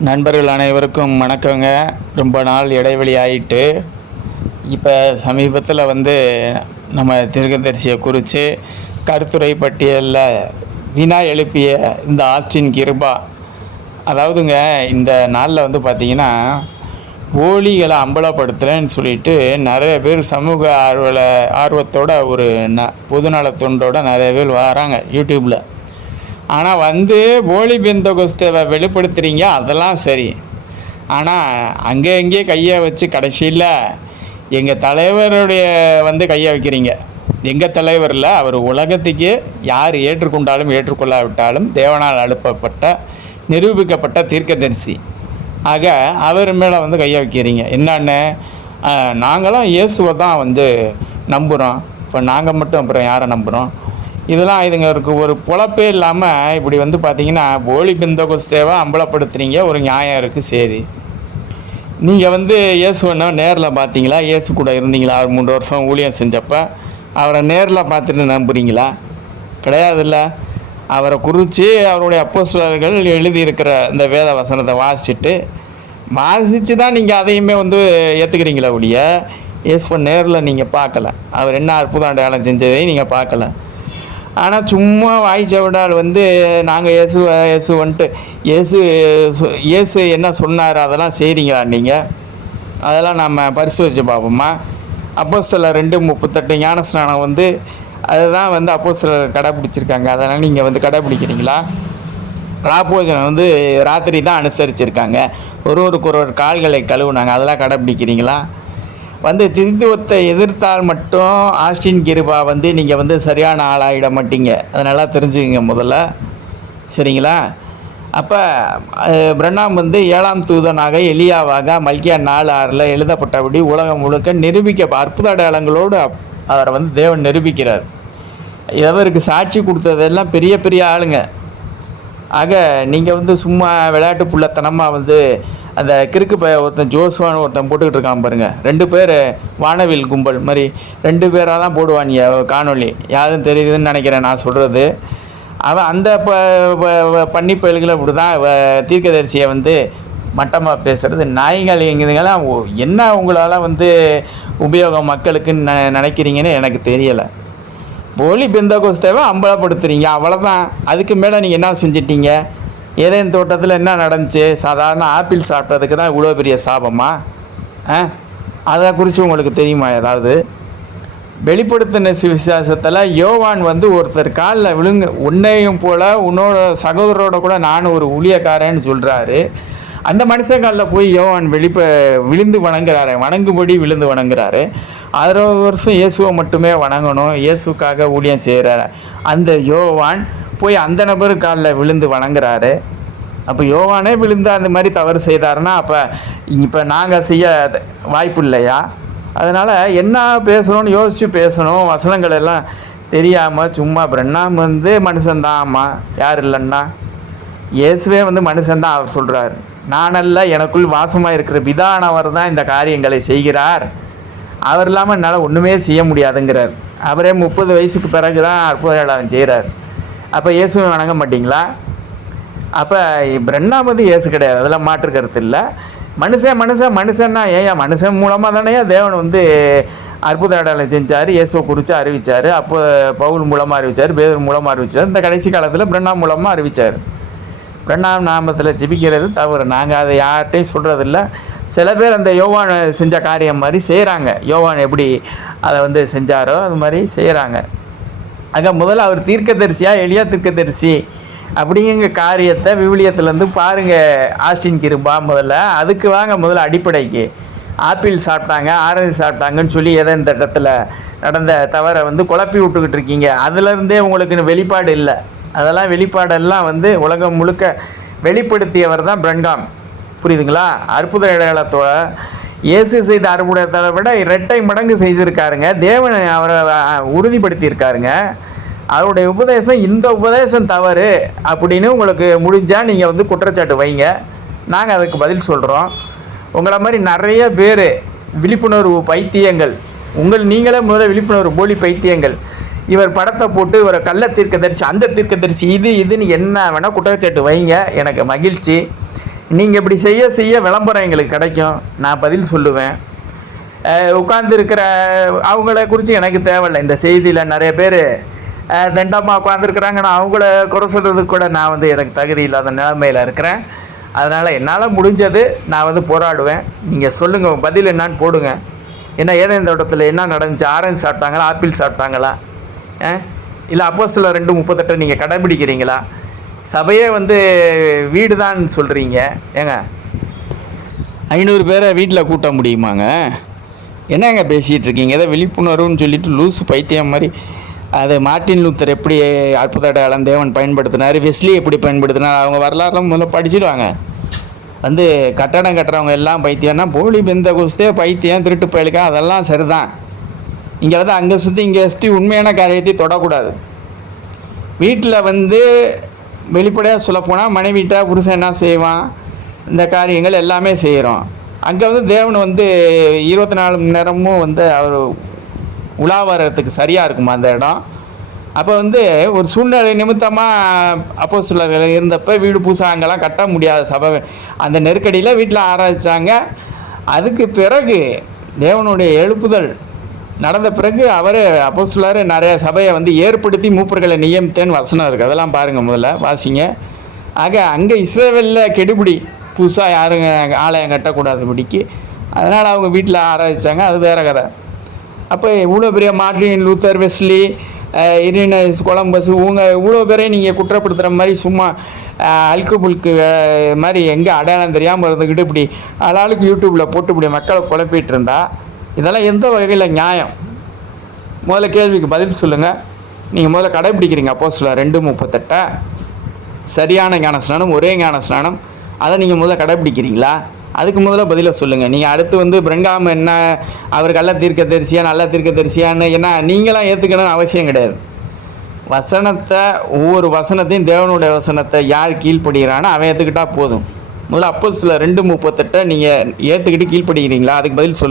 நண்பர்கள் அனைவருக்கும் வணக்கங்க. ரொம்ப நாள் இடைவெளி ஆயிட்டு இப்போ சமீபத்தில் வந்து நம்ம தீர்க்கதரிசியை குறித்து கருத்துரை பட்டியலில் வினா எழுப்பிய இந்த ஆஸ்டின் கிருபா. அதாவதுங்க இந்த நாளில் வந்து பார்த்திங்கன்னா ஓலிகளை அம்பலப்படுத்துகிறேன்னு சொல்லிட்டு நிறைய பேர் சமூக ஆர்வல ஆர்வத்தோட ஒரு ந பொதுநல தொண்டோட நிறைய பேர் வராங்க யூடியூப்பில் ஆனால் வந்து போலி பெந்தகோஸ்தேவை வெளிப்படுத்துகிறீங்க அதெல்லாம் சரி. ஆனால் அங்கே எங்கேயே கையை வச்சு கடைசியில் எங்கள் தலைவருடைய வந்து கையை வைக்கிறீங்க. எங்கள் தலைவரில் அவர் உலகத்துக்கு யார் ஏற்றுக்கொண்டாலும் ஏற்றுக்கொள்ளாவிட்டாலும் தேவனால் அனுப்பப்பட்ட நிரூபிக்கப்பட்ட தீர்க்கதரிசி. ஆக அவர் மேலே வந்து கையை வைக்கிறீங்க. என்னென்னு நாங்களும் இயேசுவை தான் வந்து நம்புகிறோம் இப்போ நாங்கள் மட்டும் அப்புறம் யாரை நம்புகிறோம் இதெல்லாம் இதுங்களுக்கு ஒரு பொழப்பே இல்லாமல் இப்படி வந்து பார்த்தீங்கன்னா போலி பிந்தகோஸ்தேவை அம்பலப்படுத்துறீங்க ஒரு நியாயம் இருக்குது சரி நீங்கள் வந்து இயேசுவனை நேரில் பார்த்தீங்களா இயேசு கூட இருந்தீங்களா? அவர் மூன்று வருஷம் ஊழியம் செஞ்சப்போ அவரை நேரில் பார்த்துட்டு நம்புறீங்களா? கிடையாதுல்ல. அவரை குறித்து அவருடைய அப்போஸ்டர்கள் எழுதியிருக்கிற இந்த வேத வசனத்தை வாசிச்சுட்டு வாசித்து தான் நீங்கள் அதையுமே வந்து ஏற்றுக்கிறீங்களா ஒழிய இயேசுவன் நேரில் நீங்கள் பார்க்கல அவர் என்ன அற்புதம் அடையாளம் செஞ்சதையும் நீங்கள் பார்க்கல ஆனால் சும்மா வாய் விடால் வந்து நாங்கள் இயேசு இயேசு வந்துட்டு இயேசு இயேசு என்ன சொன்னார்? அதெல்லாம் செய்கிறீங்களா நீங்கள் அதெல்லாம் நம்ம பரிசோதிச்சு அப்போ சில ரெண்டு முப்பத்தெட்டு ஞானஸ்நானம் வந்து அதுதான் வந்து அப்போஸ்தலர் கடைப்பிடிச்சிருக்காங்க அதெல்லாம் நீங்கள் வந்து கடைப்பிடிக்கிறீங்களா ராப்போஜனம் வந்து ராத்திரி தான் அனுசரிச்சிருக்காங்க. ஒருவருக்கு ஒரு கால்களை கழுவுனாங்க. அதெல்லாம் கடைப்பிடிக்கிறீங்களா வந்து திருத்துவத்தை எதிர்த்தால் மட்டும் ஆஸ்டின் கிருபா வந்து நீங்கள் வந்து சரியான ஆளாகிட மாட்டீங்க. அதை நல்லா தெரிஞ்சுக்கங்க முதல்ல. சரிங்களா? அப்போ பிரண்ணாம் வந்து ஏழாம் தூதனாக எலியாவாக மல்கியா நாலு ஆறில் எழுதப்பட்டபடி உலகம் முழுக்க நிரூபிக்க அற்புத அடையாளங்களோடு அவரை வந்து தேவன் நிரூபிக்கிறார். இவருக்கு சாட்சி கொடுத்ததெல்லாம் பெரிய பெரிய ஆளுங்க. ஆக நீங்கள் வந்து சும்மா விளையாட்டு புள்ளத்தனமாக வந்து அந்த கிறுக்கு பய ஒருத்தன் ஜோஸ்வான் ஒருத்தன் போட்டுக்கிட்டு இருக்கான் பாருங்க. ரெண்டு பேர் வானவில் கும்பல். மாதிரி ரெண்டு பேராக தான் போடுவாங்க காணொளி. யாரும் தெரியுதுன்னு நினைக்கிறேன் நான் சொல்கிறது அவன் அந்த ப ப- பன்னி பயல்களை இப்படி தான் தீர்க்கதரிசியை வந்து மட்டமாக பேசுகிறது நாய்கள் எங்குதுங்கெல்லாம் என்ன உங்களால் வந்து உபயோகம் மக்களுக்குன்னு ந நினைக்கிறீங்கன்னு எனக்கு தெரியலை. போலி பெந்தகோஸ்தேவை அம்பலப்படுத்துறீங்க அவ்வளோதான் அதுக்கு மேலே நீங்கள் என்ன செஞ்சிட்டீங்க? ஏதேன் தோட்டத்தில் என்ன நடந்துச்சு? சாதாரண ஆப்பிள் சாப்பிட்டதுக்கு தான் இவ்வளோ பெரிய சாபமா? அதை குறித்து உங்களுக்கு தெரியுமா ஏதாவது? வெளிப்படுத்தின சுவிசேஷத்தில் யோவான் வந்து ஒருத்தர் காலில் விழுங்க உன்னையும் போல் உன்னோட சகோதரோட கூட நான் ஒரு ஊழியக்காரன்னு சொல்கிறாரு அந்த மனுஷன் காலில் போய் யோவான் வெளிப்ப விழுந்து வணங்குறாரு. வணங்கும்படி விழுந்து வணங்குறாரு. அறுபது வருஷம் இயேசுவை மட்டுமே வணங்கணும். இயேசுக்காக ஊழியம் செய்கிறாரு அந்த யோவான் போய் அந்த நபர் காலில் விழுந்து வணங்குறாரு. அப்போ யோவானே விழுந்து அந்த மாதிரி தவறு செய்தாருன்னா அப்போ இப்போ நாங்கள் செய்ய வாய்ப்பு இல்லையா? அதனால் என்ன பேசணும்னு யோசித்து பேசணும். வசனங்கள் எல்லாம் தெரியாமல் சும்மா பிரண்ணாம் வந்து மனுஷன்தான் ஆமாம் யார் இல்லைன்னா? இயேசுவே வந்து மனுஷன்தான் அவர் சொல்கிறார் நானல்ல எனக்குள் வாசமாக இருக்கிற பிதானவர் தான் இந்த காரியங்களை செய்கிறார். அவர் இல்லாமல் என்னால் ஒன்றுமே செய்ய முடியாதுங்கிறார். அவரே முப்பது வயசுக்கு பிறகு தான் அற்புதம் செய்கிறார் அப்போ இயேசுவை வணங்க மாட்டிங்களா? அப்போ ரெண்டாவது இயேசு கிடையாது. அதெல்லாம் மாற்று கருத்து இல்லை. மனுஷன் மனுஷன் மனுஷன்னா ஏன்? மனுஷன் மூலமாக தானே தேவன் வந்து அற்புத அடையாளம் செஞ்சார் இயேசுவை குறித்து அறிவித்தார் அப்போ பவுல் மூலமாக அறிவித்தார் பேதர் மூலமாக அறிவித்தார் இந்த கடைசி காலத்தில் பிரண்ணா மூலமாக அறிவித்தார் பிரண்ணா நாமத்தில் ஜிபிக்கிறது தவறு. நாங்கள் அதை யார்கிட்டையும் சொல்கிறதில்ல சில பேர் அந்த யோவான் செஞ்ச காரியம் மாதிரி செய்கிறாங்க யோவான் எப்படி அதை வந்து செஞ்சாரோ அது மாதிரி செய்கிறாங்க ஆக முதல்ல அவர் தீர்க்கதரிசியா எளியா தீர்க்கதரிசி அப்படிங்கிற காரியத்தை விவிலியத்துலேருந்து பாருங்கள் ஆஸ்டின் கிருபா முதல்ல. அதுக்கு வாங்க முதல்ல அடிப்படைக்கு. ஆப்பிள் சாப்பிட்டாங்க ஆரஞ்சு சாப்பிட்டாங்கன்னு சொல்லி எதை இந்த இடத்துல நடந்த தவறை வந்து குழப்பி விட்டுக்கிட்டு இருக்கீங்க. அதுலேருந்தே உங்களுக்கு வெளிப்பாடு இல்லை. அதெல்லாம் வெளிப்பாடெல்லாம் வந்து உலகம் முழுக்க வெளிப்படுத்தியவர் தான் பிரங்காம் புரியுதுங்களா? அற்புத அடையாளத்தோட இயேசு செய்த அறுபடத்தை விட இரட்டை மடங்கு செய்திருக்காருங்க. தேவன் அவரை உறுதிப்படுத்தியிருக்காருங்க. அவருடைய உபதேசம் இந்த உபதேசம் தவறு அப்படின்னு உங்களுக்கு முடிஞ்சால் நீங்கள் வந்து குற்றச்சாட்டு வைங்க. நாங்கள் அதுக்கு பதில் சொல்கிறோம் உங்களை மாதிரி நிறைய பேர் விழிப்புணர்வு பைத்தியங்கள் உங்கள் நீங்களே முதல்ல விழிப்புணர்வு போலி பைத்தியங்கள். இவர் படத்தை போட்டு இவரை கள்ள தீர்க்கதரிசி அந்த தீர்க்கதரிசி இது இதுன்னு என்ன வேணால் குற்றச்சாட்டு வைங்க. எனக்கு மகிழ்ச்சி. நீங்கள் இப்படி செய்ய செய்ய விளம்பரம் எங்களுக்கு கிடைக்கும். நான் பதில் சொல்லுவேன். உட்காந்துருக்கிற அவங்கள குறித்து எனக்கு தேவையில்லை. இந்த செய்தியில் நிறைய பேர் தண்டமாக உட்காந்துருக்குறாங்க நான் அவங்கள குறை சொல்கிறதுக்கு கூட நான் வந்து எனக்கு தகுதி இல்லாத நிலைமையில் இருக்கிறேன். அதனால் என்னால் முடிஞ்சது நான் வந்து போராடுவேன். நீங்கள் சொல்லுங்கள் பதில் என்னான்னு போடுங்க. என்ன ஏதேந்த தோட்டத்தில் என்ன நடந்துச்சு? ஆரஞ்சு சாப்பிட்டாங்களா? ஆப்பிள் சாப்பிட்டாங்களா? இல்லை அப்போ சில ரெண்டு முப்பத்தெட்டு நீங்கள் கடைபிடிக்கிறீங்களா? சபையே வந்து வீடு தான் சொல்கிறீங்க ஏங்க? ஐநூறு பேரை வீட்டில் கூட்ட முடியுமாங்க? என்னங்க பேசிகிட்டு இருக்கீங்க ஏதோ விழிப்புணர்வுன்னு சொல்லிட்டு லூசு பைத்தியம் மாதிரி. அது மார்ட்டின் லூத்தர் எப்படி அற்புத அடையாளம் தேவன் பயன்படுத்தினார் வெஸ்லி எப்படி பயன்படுத்தினார் அவங்க வரலாறுலாம் முதல்ல படிச்சிடுவாங்க. வந்து கட்டடம் கட்டுறவங்க எல்லாம் பைத்தியம்னா போலி பெந்த குஸ்தே பைத்தியம் திருட்டு பயலுக்கா அதெல்லாம் சரிதான். இங்கே வந்து அங்கே சுற்றி இங்கே சுற்றி உண்மையான காரியத்தை தொடக்கூடாது. வீட்டில் வந்து வெளிப்படையாக சொல்லப்போனால் மனைவிட்ட புருஷன் என்ன செய்வான்? இந்த காரியங்கள் எல்லாமே செய்கிறோம் அங்கே வந்து தேவன் வந்து இருபத்தி நாலு மணி நேரமும் வந்து அவர் உலா வர்றதுக்கு சரியாக இருக்குமா அந்த இடம்? அப்போ வந்து ஒரு சூழ்நிலை நிமித்தமாக அப்போ சிலர்கள் இருந்தப்போ வீடு பூசா அங்கெல்லாம் கட்ட முடியாத சபை. அந்த நெருக்கடியில் வீட்டில் ஆராய்ச்சாங்க அதுக்கு பிறகு தேவனுடைய எழுப்புதல் நடந்த பிறகு அவர் அப்போ நிறைய சபையை வந்து ஏற்படுத்தி மூப்பர்களை நியமித்தேன்னு வசனம் இருக்குது அதெல்லாம் பாருங்கள் முதல்ல வாசிங்க. ஆக அங்கே இஸ்ரேவேலில் கெடுபிடி. புதுசாக யாருங்க ஆலயம் கட்டக்கூடாதுபடிக்கு. அதனால் அவங்க வீட்டில் ஆராய்ச்சாங்க அது வேறு கதை. அப்போ இவ்வளோ பெரிய Martin Luther Wesley Irenaeus Columbus இவங்க இவ்வளோ பேரையும் நீங்கள் குற்றப்படுத்துகிற மாதிரி சும்மா அல்கு மாதிரி எங்கே அடையாளம் தெரியாமல் இருந்துக்கிட்டு இப்படி ஆளாளுக்கு யூடியூப்பில் போட்டு இப்படி மக்களை குழப்பிட்டு இருந்தால் இதெல்லாம் எந்த வகையில் நியாயம்? முதல்ல கேள்விக்கு பதில் சொல்லுங்கள் நீங்கள் முதல்ல கடைப்பிடிக்கிறீங்க அப்போ சொல்ல ரெண்டு முப்பத்தெட்டை. சரியான ஞான ஸ்நானம் ஒரே ஞான ஸ்நானம் அதை நீங்கள் முதல்ல கடைப்பிடிக்கிறீங்களா அதுக்கு முதல்ல பதிலை சொல்லுங்கள் நீங்கள் அடுத்து வந்து பிரங்காம் என்ன அவர் கள்ள தீர்க்க தரிசியா நல்ல தீர்க்க தரிசியான்னு என்ன நீங்களாம் ஏற்றுக்கணும்னு அவசியம் கிடையாது. வசனத்தை ஒவ்வொரு வசனத்தையும் தேவனுடைய வசனத்தை யார் கீழ்ப்படுகிறானோ அவன் ஏற்றுக்கிட்டால் போதும். முதல்ல அப்போ சில ரெண்டு முப்பத்தெட்டை நீங்கள் ஏற்றுக்கிட்டு கீழ்ப்படுகிறீங்களா அதுக்கு பதில் சொல்லு